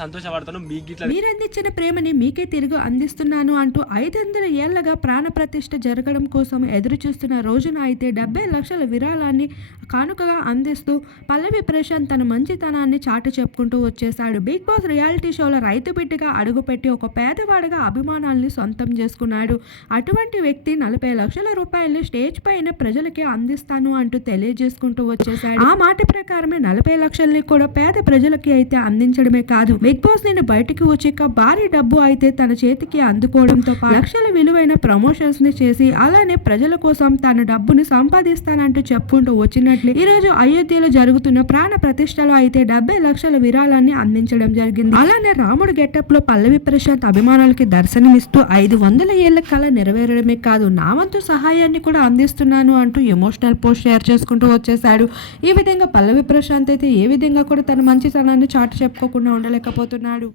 సంతోషపడతాను మీకు మీరందించిన ప్రేమని మీకే తిరిగి అందిస్తున్నాను అంటూ ఐదు వందల ఏళ్ళగా ప్రాణప్రతిష్ఠ జరగడం కోసం ఎదురు చూస్తున్న రోజున అయితే డెబ్బై లక్షల విరాళాన్ని కానుకగా అందిస్తూ పల్లవి ప్రశాంత్ తన మంచితనాన్ని చాటు చెప్పుకుంటూ వచ్చేశాడు. బిగ్ బాస్ రియాలిటీ షోలో రైతు బిడ్డగా అడుగుపెట్టి ఒక పేదవాడిగా అభిమానాల్ని సొంతం చేసుకున్నాడు. అటువంటి వ్యక్తి నలభై లక్షల రూపాయల్ని స్టేజ్ పైన ప్రజలకి అందిస్తాను అంటూ తెలియజేసుకుంటూ వచ్చేశాడు. ఆ మాట ప్రకారమే నలభై లక్షల్ని కూడా పేద ప్రజలకి అయితే అందించడమే కాదు బిగ్ బాస్ నేను బయటికి వచ్చాక భారీ డబ్బు అయితే తన చేతికి అందుకోవడంతో పాటు లక్షల విలువైన ప్రమోషన్స్ని చేసి అలానే ప్రజల కోసం తన డబ్బును సంపాదిస్తానంటూ చెప్పుకుంటూ వచ్చినట్లు ఈ రోజు అయోధ్యలో జరుగుతున్న ప్రాణ ప్రతిష్టలో అయితే డెబ్బై లక్షల విరాళాన్ని అందించడం జరిగింది. అలానే రాముడు గెటప్లో పల్లవి ప్రశాంత్ అభిమానులకి దర్శనమిస్తూ ఐదు వందల ఏళ్ళ కళ నెరవేరడమే కాదు నా వంతు సహాయాన్ని కూడా అందిస్తున్నాను అంటూ ఎమోషనల్ పోస్ట్ షేర్ చేసుకుంటూ వచ్చేసాడు ఈ విధంగా పల్లవి ప్రశాంత్ అయితే ఏ విధంగా కూడా తన మంచితనాన్ని చాటు చెప్పుకోకుండా ఉండలేక పోతున్నాడు